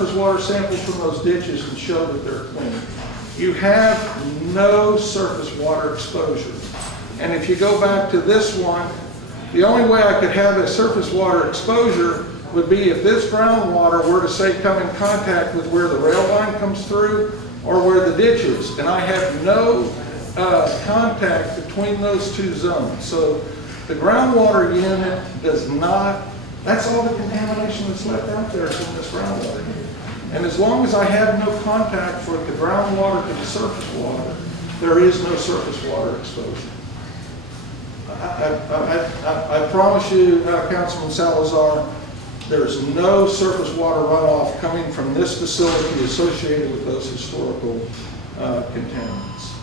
surface water samples from those ditches and show that they're clean. You have no surface water exposure. And if you go back to this one, the only way I could have a surface water exposure would be if this groundwater were to say come in contact with where the rail line comes through or where the ditch is. And I have no contact between those two zones. So the groundwater unit does not, that's all the contamination that's left out there is in this groundwater unit. And as long as I have no contact for the groundwater to the surface water, there is no surface water exposure. I promise you, Councilman Salazar, there's no surface water runoff coming from this facility associated with those historical contaminants.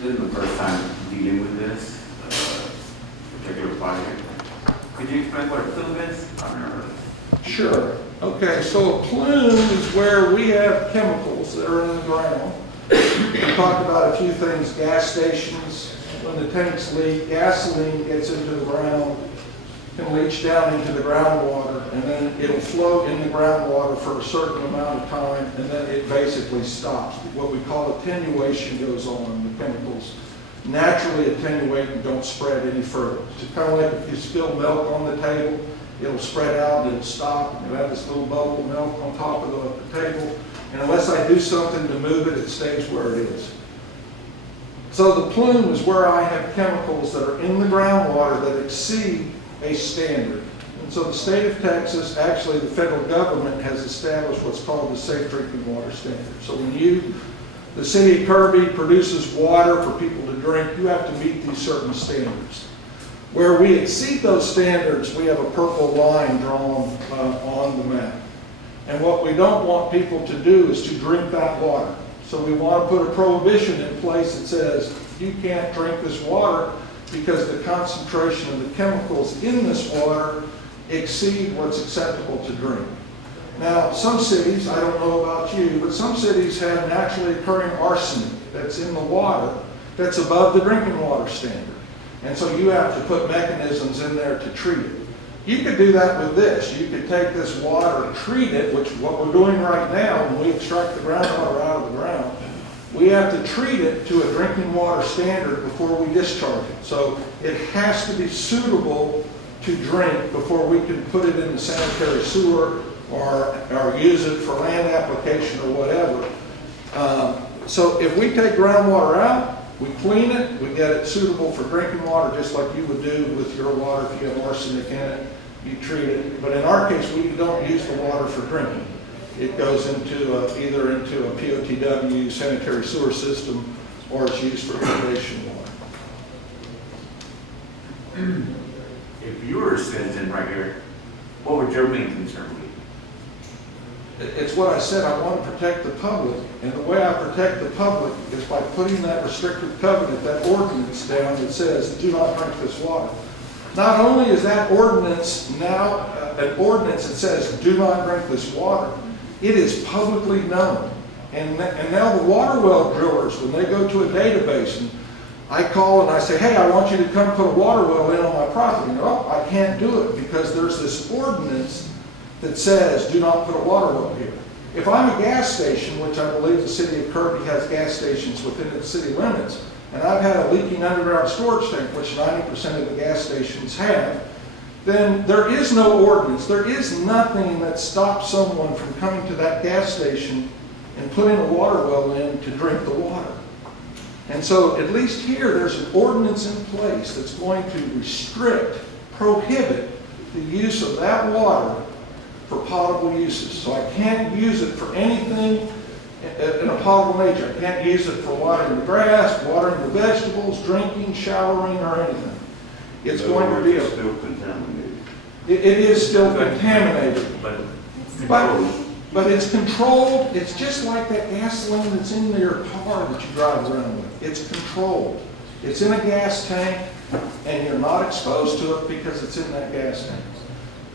This is the first time dealing with this particular project. Could you explain what a plume is? I've never heard of it. Sure. Okay, so a plume is where we have chemicals that are in the ground. We talked about a few things, gas stations, when the tanks leak, gasoline gets into the ground, can leach down into the groundwater, and then it'll float in the groundwater for a certain amount of time, and then it basically stops. What we call attenuation goes on. The chemicals naturally attenuate and don't spread any further. It's kind of like if you spill milk on the table, it'll spread out and it'll stop, and you'll have this little bubble of milk on top of the table, and unless I do something to move it, it stays where it is. So the plume is where I have chemicals that are in the groundwater that exceed a standard. And so the state of Texas, actually the federal government, has established what's called the Safe Drinking Water Standard. So when the city of Kirby produces water for people to drink, you have to meet these certain standards. Where we exceed those standards, we have a purple line drawn on the map. And what we don't want people to do is to drink that water. So we want to put a prohibition in place that says you can't drink this water because the concentration of the chemicals in this water exceed what's acceptable to drink. Now, some cities, I don't know about you, but some cities have naturally occurring arsenic that's in the water that's above the drinking water standard. And so you have to put mechanisms in there to treat it. You could do that with this. You could take this water, treat it, which is what we're doing right now when we extract the groundwater out of the ground. We have to treat it to a drinking water standard before we discharge it. So it has to be suitable to drink before we can put it in the sanitary sewer or use it for land application or whatever. So if we take groundwater out, we clean it, we get it suitable for drinking water, just like you would do with your water if you have arsenic in it, you treat it. But in our case, we don't use the water for drinking. It goes into either into a POTW sanitary sewer system, or it's used for irrigation water. If you were a citizen right here, what would your main concern be? It's what I said, I want to protect the public, and the way I protect the public is by putting that restrictive covenant, that ordinance down that says, do not drink this water. Not only is that ordinance now an ordinance that says, do not drink this water, it is publicly known. And now the water well drillers, when they go to a database, and I call and I say, hey, I want you to come put a water well in on my property. Oh, I can't do it because there's this ordinance that says, do not put a water well here. If I'm a gas station, which I believe the city of Kirby has gas stations within its city limits, and I've had a leaking underground storage tank, which 90% of the gas stations have, then there is no ordinance. There is nothing that stops someone from coming to that gas station and putting a water well in to drink the water. And so at least here, there's an ordinance in place that's going to restrict, prohibit the use of that water for potable uses. So I can't use it for anything in a potable nature. I can't use it for watering the grass, watering the vegetables, drinking, showering, or anything. It's going to be still contaminated. It is still contaminated. But it's controlled. It's just like that gasoline that's in your car that you drive around with. It's controlled. It's in a gas tank, and you're not exposed to it because it's in that gas tank.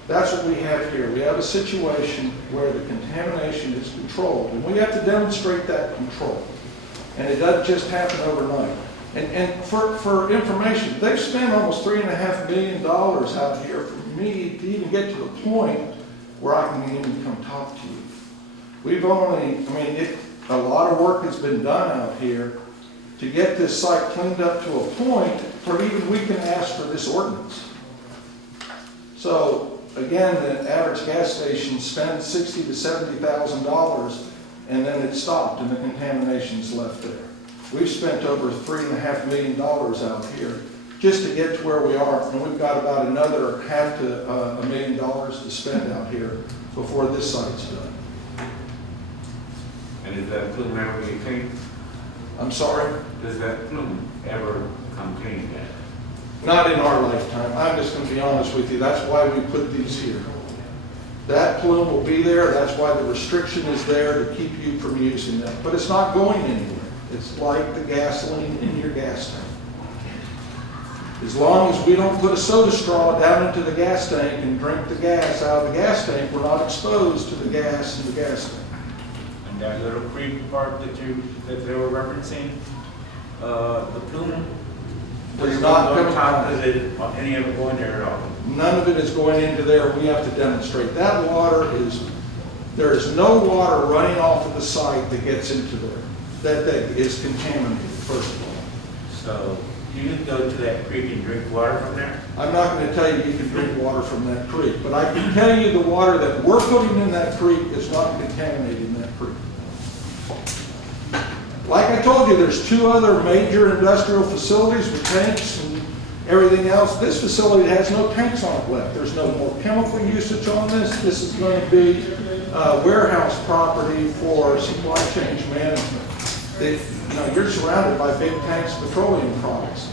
That's what we have here. We have a situation where the contamination is controlled, and we have to demonstrate that control. And it doesn't just happen overnight. And for information, they've spent almost $3.5 million out here for me to even get to the point where I can even come talk to you. We've only, a lot of work has been done out here to get this site cleaned up to a point where even we can ask for this ordinance. So again, the average gas station spends $60,000 to $70,000 and then it stopped and the contamination's left there. We've spent over $3.5 million out here just to get to where we are, and we've got about another half to $1 million to spend out here before this site's done. And is that plume ever get cleaned? I'm sorry? Does that plume ever come clean again? Not in our lifetime. I'm just going to be honest with you. That's why we put these here. That plume will be there. That's why the restriction is there to keep you from using them. But it's not going anywhere. It's like the gasoline in your gas tank. As long as we don't put a soda straw down into the gas tank and drink the gas out of the gas tank, we're not exposed to the gas in the gas tank. And that little creek part that they were referencing, the plume, Does not on come top, out. is it any of it going there at all? None of it is going into there. We have to demonstrate. That water is, there is no water running off of the site that gets into there. That thing is contaminated, first of all. So you can go to that creek and drink water from there? I'm not going to tell you you can drink water from that creek, but I can tell you the water that we're putting in that creek is not contaminated in that creek. Like I told you, there's 2 other major industrial facilities with tanks and everything else. This facility has no tanks on it left. There's no more chemical usage on this. This is going to be warehouse property for supply chain management. You're surrounded by big tanks of petroleum products.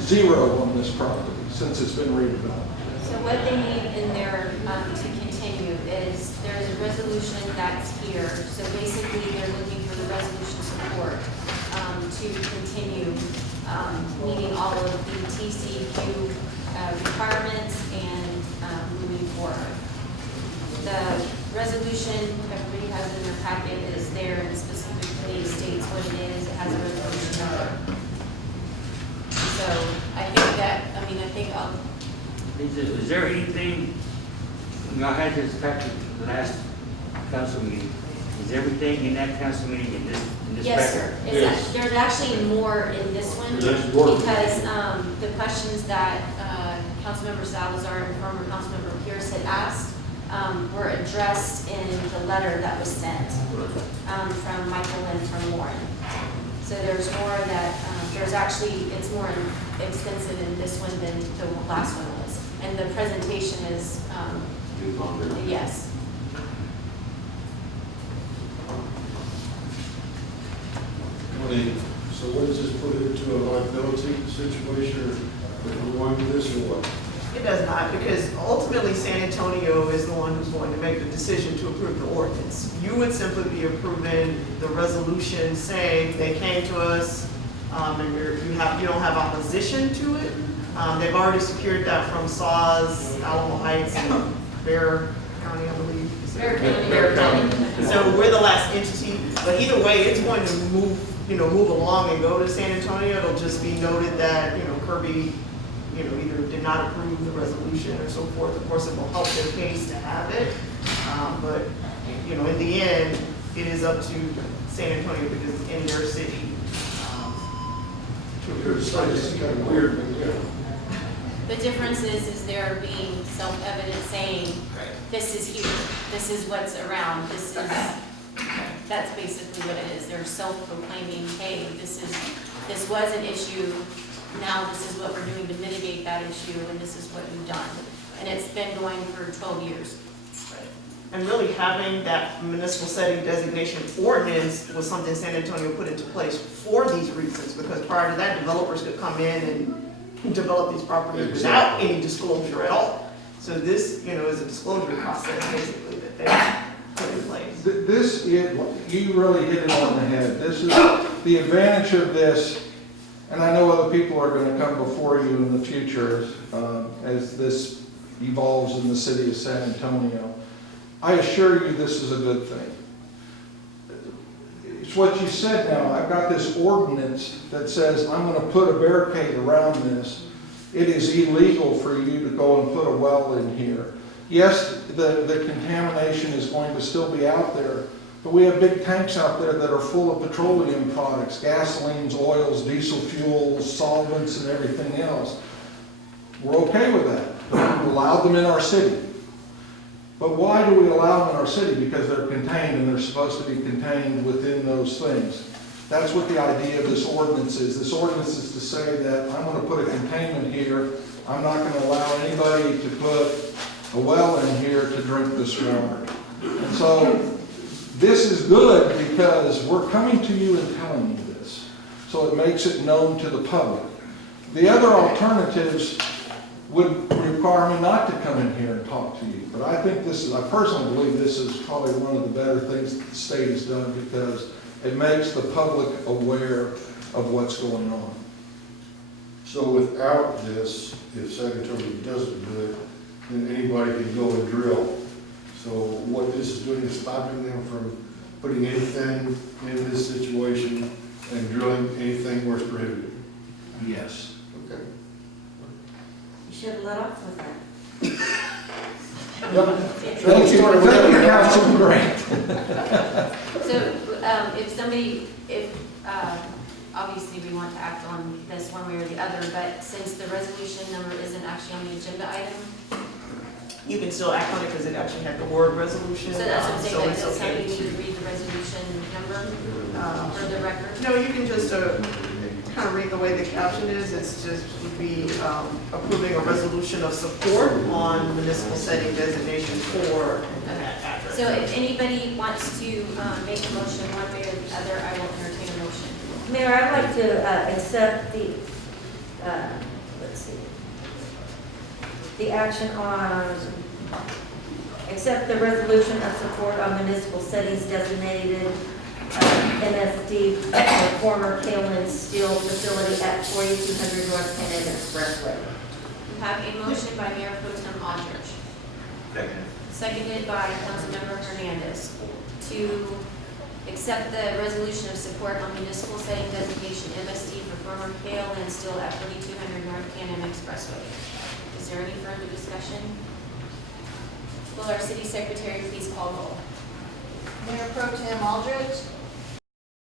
0 on this property since it's been redeveloped. So what they need in there to continue is there's a resolution that's here. So basically, they're looking for the resolution support to continue meeting all of the TCQ requirements and moving forward. The resolution everybody has in their packet is there and specifically states what it is. It has a resolution number. So I think that, I'll Is there anything, I had this back at the last council meeting, is everything in that council meeting in this yes, packet? sir. There's actually more in this one There's more. because the questions that Councilmember Salazar and former Councilmember Pierce had asked were addressed in the letter that was sent from Michael and from Lauren. So there's more that, it's more extensive in this one than the last one was. And the presentation is, yes. So what does this put it into a liability situation, or if we want to do this or what? It does not, because ultimately San Antonio is the one who's going to make the decision to approve the ordinance. You would simply be approving the resolution saying they came to us, and you don't have opposition to it. They've already secured that from SAWS, Alamo Heights, and Bear County, I believe. Bear County. So we're the last entity, but either way, it's going to move along and go to San Antonio. It'll just be noted that, Kirby, either did not approve the resolution or so forth. Of course, it will help their case to have it. But, in the end, it is up to San Antonio because it's in their city. It's kind of weird, but yeah. The difference is they're being self-evident saying, this is here, this is what's around, that's basically what it is. They're self-proclaiming, hey, this was an issue, now this is what we're doing to mitigate that issue, and this is what we've done. And it's been going for 12 years. And really having that municipal setting designation ordinance was something San Antonio put into place for these reasons, because prior to that, developers could come in and develop these properties without any disclosure at all. So this, is a disclosure process basically that they put in place. You really hit it on the head. This is the advantage of this, and I know other people are going to come before you in the future as this evolves in the city of San Antonio. I assure you this is a good thing. It's what you said now. I've got this ordinance that says I'm gonna put a barricade around this. It is illegal for you to go and put a well in here. Yes, the contamination is going to still be out there, but we have big tanks out there that are full of petroleum products, gasolines, oils, diesel fuels, solvents, and everything else. We're okay with that. We allow them in our city. But why do we allow them in our city? Because they're contained, and they're supposed to be contained within those things. That's what the idea of this ordinance is. This ordinance is to say that I'm going to put a containment here. I'm not going to allow anybody to put a well in here to drink this water. And so this is good because we're coming to you and telling you this. So it makes it known to the public. The other alternatives would require me not to come in here and talk to you. But I think this is, I personally believe this is probably one of the better things that the state has done because it makes the public aware of what's going on. So without this, if San Antonio doesn't do it, then anybody can go and drill. So what this is doing is stopping them from putting anything in this situation and drilling anything where it's prohibited. Yes. Okay. You should have let off with that. Thank you, Councilman Grant. So, obviously we want to act on this one way or the other, but since the resolution number isn't actually on the agenda item, You can still act on it because it actually had the word resolution. so that's what I'm saying, like, it's does okay somebody need to- to read the resolution number for the record? No, you can just kind of read the way the caption is. It's just would be approving a resolution of support on municipal setting designation for that address. So if anybody wants to make a motion one way or the other, I will entertain a motion. Mayor, I'd like to accept the, let's see, the action on, accept the resolution of support on municipal settings designated MSD for former Kaolin Steel Facility at 4200 North Canada Expressway. We have a motion by Mayor Pro Tem Aldridge, Second. seconded by Councilmember Hernandez, to accept the resolution of support on municipal setting designation MSD for former Kaolin Steel at 4200 North Canada Expressway. Is there any further discussion? Will our city secretary please call roll? Mayor Pro Tem Aldridge,